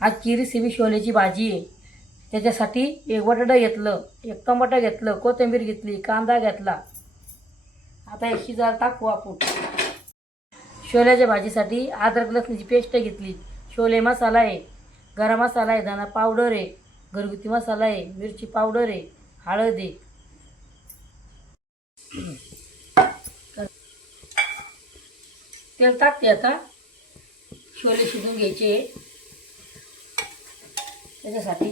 आजची रेसिपी छोलेची भाजी आहे। त्याच्यासाठी एक बटाटा घेतलं, एक टमाटर घेतलं, कोथिंबीर घेतली, कांदा घेतला। आता हे शिजायला टाकू आपण। छोल्याच्या भाजीसाठी अद्रक लसणाची पेस्ट घेतली, छोले मसाला आहे, गरम मसाला आहे, धना पावडर आहे, घरगुती मसाला आहे, मिरची पावडर आहे, हळद आहे। तेल टाकते आता। छोले शिजून घ्यायचे त्याच्यासाठी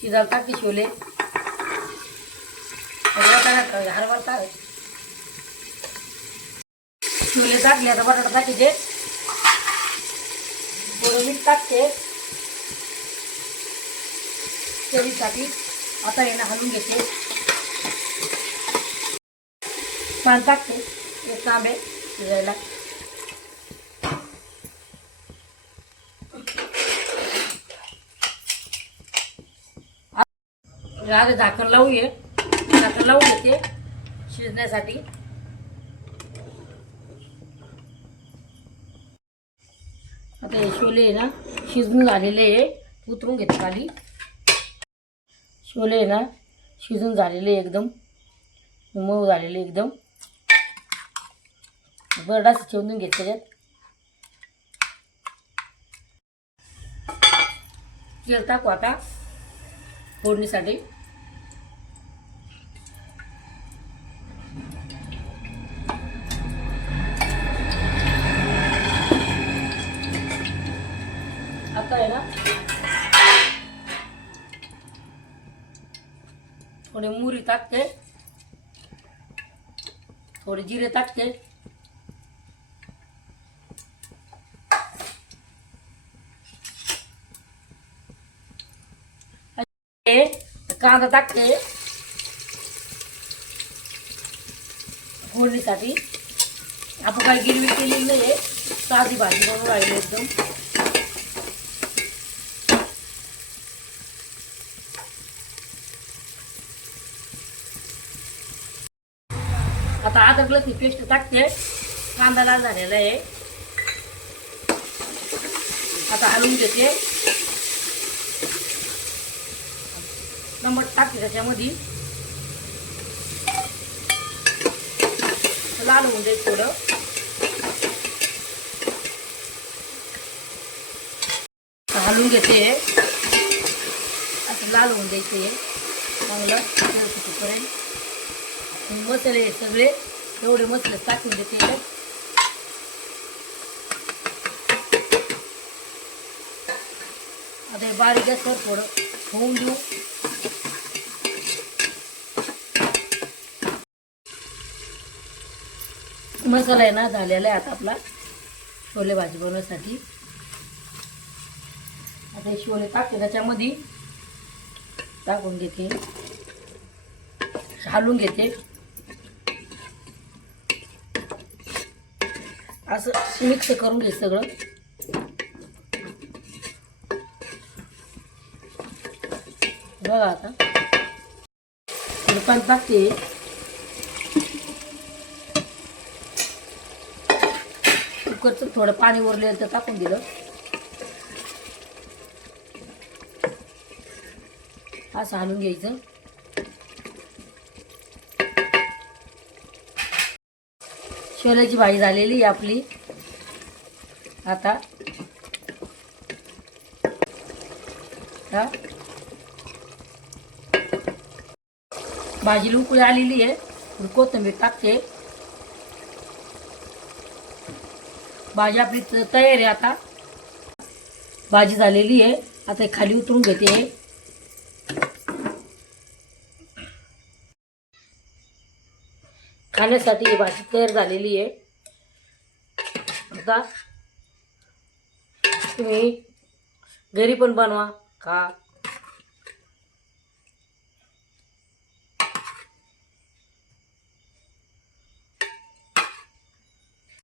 शिजायला टाकते छोले। हरभरा टाक, छोले टाकले आता बटाटा टाकायचे, थोडं मीठ टाकते चवीसाठी। आता हे ना हलवून घेते, छान टाकते एक तांबे शिजायला। आता झाकण लावूया, झाकण लावून घेते शिजण्यासाठी। आता हे छोले आहे ना शिजून झालेले आहे, उतरून घेते खाली। छोले आहे ना शिजून झालेले एकदम मऊ झालेले एकदम। बरडा शिजवून घेते त्याच्यात। तेल टाकू आता फोडणीसाठी। आता आहे ना थोडी मोहरी टाकते, थोडे जिरे टाकते, कांदा टाकते फोडणीसाठी। आपण काही गिरवी केलेली नाही आहे, साधी भाजी बनवून राहिली एकदम। आता अद्रक लसणाची पेस्ट टाकते, कांदा लाल झालेला आहे। आता हलवून घेते, नमक टाकते त्याच्यामध्ये, लाल होऊन जाईल थोडं। हलवून घेते, असं लाल होऊन द्यायचे चांगलं तेल सुटेपर्यंत। मसाले सगळे एवढे मसाले टाकून देते। आता हे बारीक गॅसवर थोडं होऊन देऊ। मसाला आहे ना झालेला आहे आता आपला छोले भाजी बनवण्यासाठी। आता हे छोले टाकते त्याच्यामध्ये, टाकून घेते, हलवून घेते, असं मिक्स करून घे सगळं। बघा आता पाणी टाकते, कुकरचं थोडं पाणी उरलेलं तर टाकून दिलं। असं हलवून घ्यायचं। छोल्याची भाजी झालेली आहे आपली। आता भाजीला उकळी आलेली आहे, कोथिंबीर टाकते। भाजी आपली तयार आहे। आता भाजी झालेली आहे, आता खाली उतरून घेते। खाण्यासाठी ही भाजी तयार झालेली आहे। आता तुम्ही घरी पण बनवा, खा।